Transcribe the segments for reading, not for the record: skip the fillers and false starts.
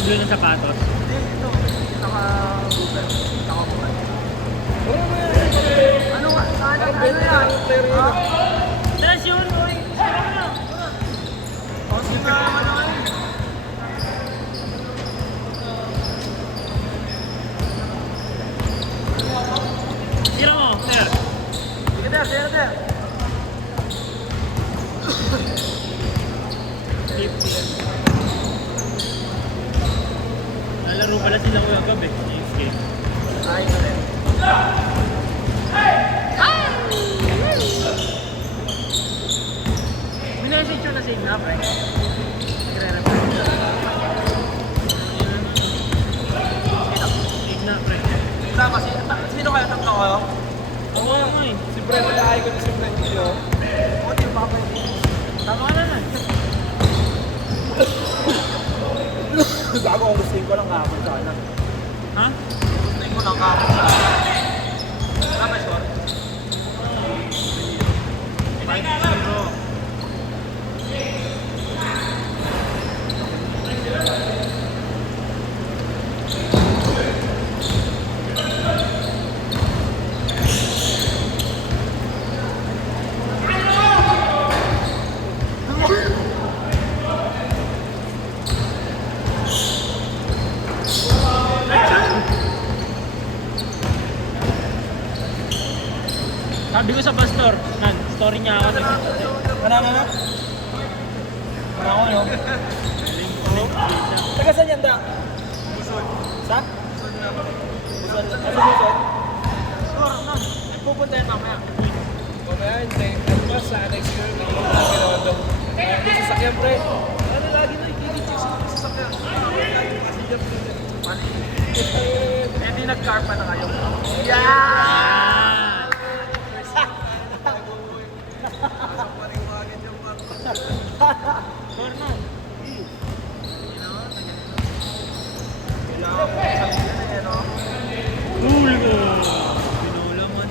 blue ng sapatos. Hindi, ito. Naka-Google. Naka-Google. Ano nga? Sana ano yan? Dalas yun, boy. Sira mo na. Austin na naman ako eh. Sira mo, sir. Sige there, sige there. Nalaro pala sila ko yung gabi. Next game. Ay, ito. Minessage yun na save na, pre. Nagre-reply. Save na, pre. Tama, sino kaya tatlo kayo? Oo nga eh. Si Brent, nakahay ko na si Brent yun. O, di ba kayo? Tama ka na na. Gago kung gusto ko lang hapon sana. Ha? Gusto ko lang kapag sa... Tama, sure? 5-0. Sabi ko sa pastor, story niya ako. Ano? Ano ako, no? Taga saan yan, da? Busod. Sa? Busod na ba? Busan. Ano busan? Sure, no. Pupunta yan mamaya. Mamaya, ano ba sa next year? Pinawandong. Sasakyan, pre. Ano lagi na ikikicik sa sasakyan? Kasi dyan, pre. Mali. Eh, di nag-carpa na kayo. Yeah! Torno. Cool ko. Pinulaman.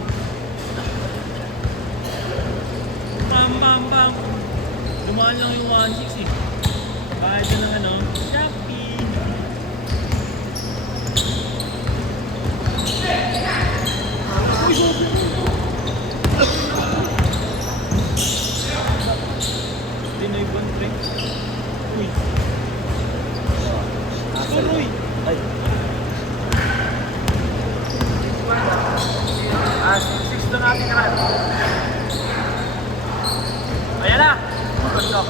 Bam bam bam. Dumaan lang yung 1.6 eh. Bahal na ng ano. Shopee. Pinoy Bon Trek. Uy. Tuloy. Ay. 6 doon natin karan. Ayan na. Gusto.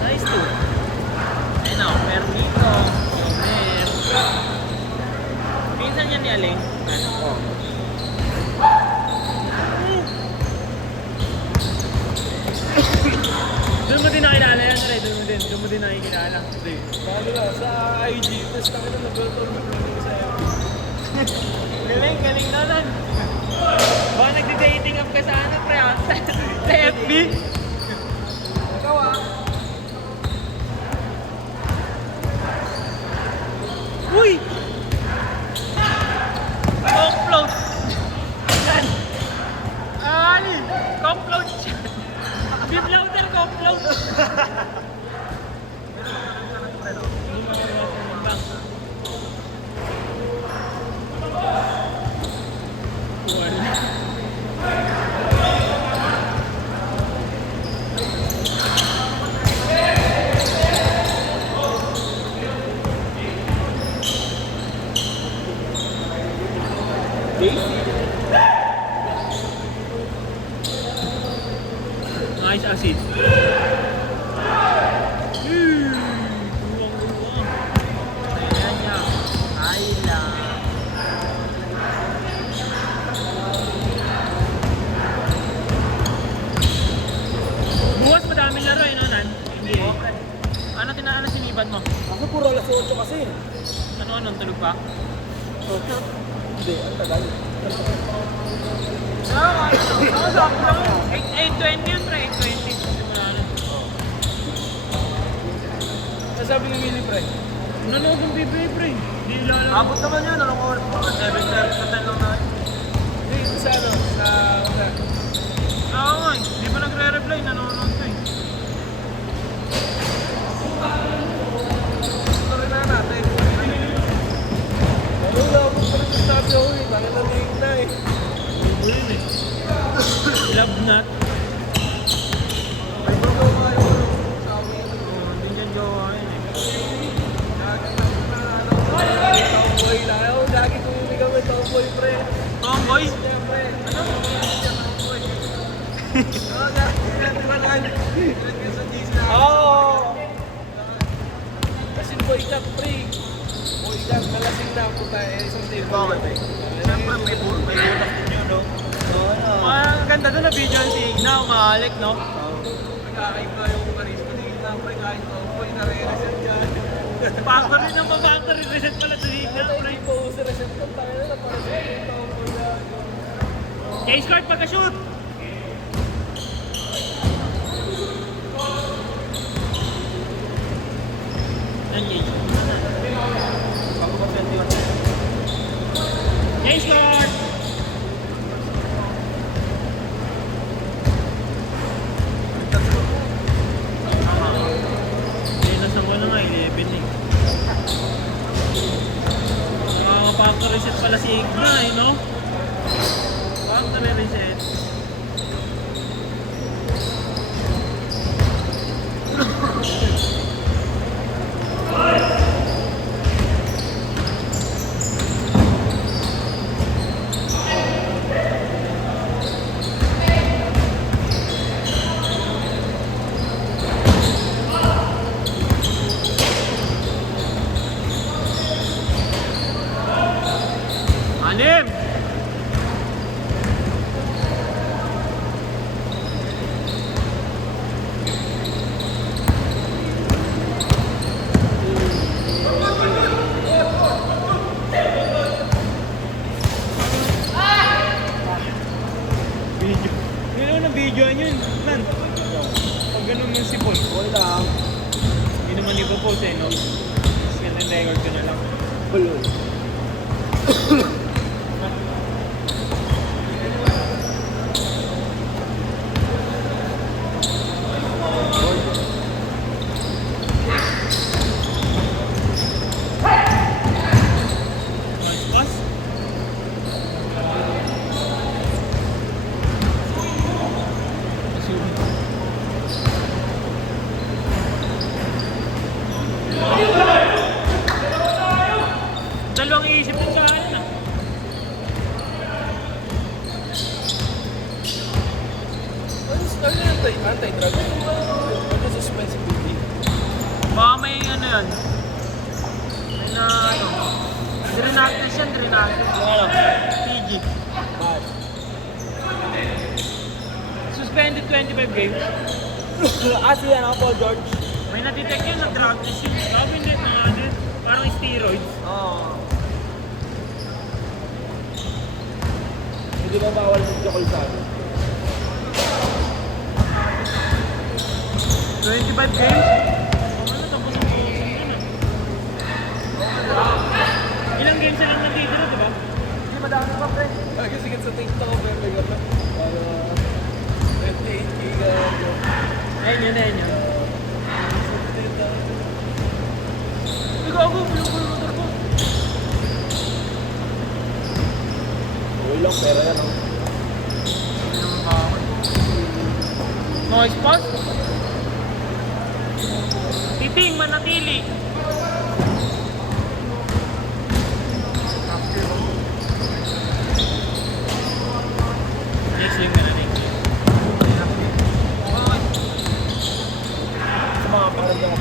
Nice to. Ayun na, Permito. Mer. Pinsan yan ni Aling. Oh. Doon mo din nakilala yan, Ray. Doon mo din nakikilala. Paano na? Sa IG. Tapos kami na nag-record na sa'yo. Galing na nun. Baka nagdi-dating up ka sa ano, pre, ah? Sa FB? Ikaw ah. Uy! Coke float! Yan! Ani! Coke float siya! Beef floater, coke float! Nice acid. Ayan niya. Ay lang. Bukas madaming laro eh, no, Nan? Hindi eh. Ano siniban mo? Ako puro alas 8 kasi. Anong tulog pa? Hindi, ang tagal. Ano sabi lang yun? 8:20 yun, pre. 8:20. Simula na. Sasabi ni Willie, pre. Nanood ng PBA, pre. Hindi lalaro. Abot naman yun. Anong oras? 7:30 sa 10 lang na. Hindi, sa ano, sa una. Oo nga eh. Di pa nagre-reply. Nanonood ko eh. ikat, pre. O ikat, nalasing na ako tayo. Isang table. Bakit eh? Siyempre may utak din yun, no? Ang ganda doon na video si Igna, umahalik, no? Nagkakaiba yung barista ni Igna, pre. Kahit ako, nare-reset yan. Factory ng pa-factory, reset pala si Igna, Ito, pre. hindi po sa reset ko tayo na para sa ito. Case card pagka-shoot! Yan, Case. Ako ba 21? Case card! Nilasan ko na nga, 11 eh. Nakaka-factory reset pala si Igna eh, no? Factory reset. Anim! Video. Yun na video yun. Nan. Pag ganun yung si Paul. Wala. Hindi naman ipo-post eh, no? Screen and record ko na lang. Wala. Nice pass. Dalawang iisip din sa akin ah. Ano yung anti-drug? Ano suspensive duty? Baka may ano yan. May na ano. Drenactis yan, drenactis. Ano? PG. Bad. Suspended 25 games. Si ano, Paul George. May na-detect yun na drug test yun. Sabi hindi, mga ano, parang steroids. Oo. Hindi ba bawal sa Jokol sa akin? 25 games? Ano, tapos ang policy yun ah. Ilang games na lang nandito, di ba? Hindi madami pa, pre. Kasi sa TikTok ako may gano'n. 28 giga. Ayun yun. Ay, gago, bulong-bulong motor ko. Ulang pera yan. Noise pass? Titing, manatili. Next game na na, next game. Sa mga pakaranda ko.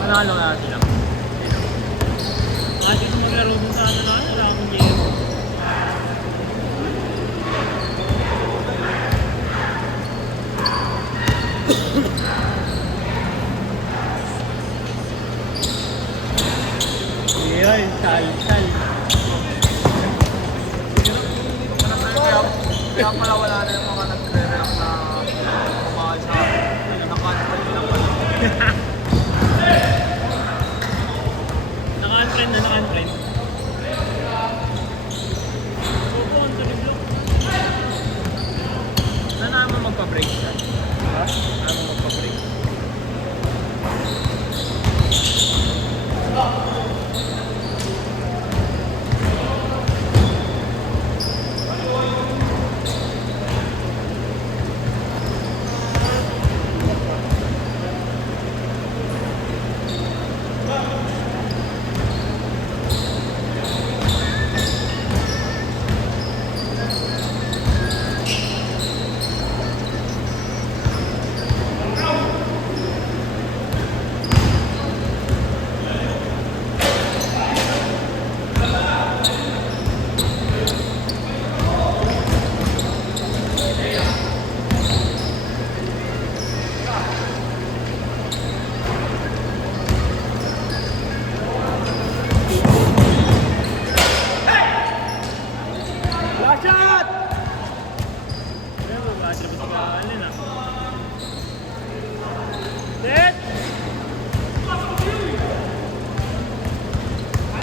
Panalo nga sila. Ate ko maglaro dun sa ano na, wala akong game. Yun, sal. Kaya pala wala na yung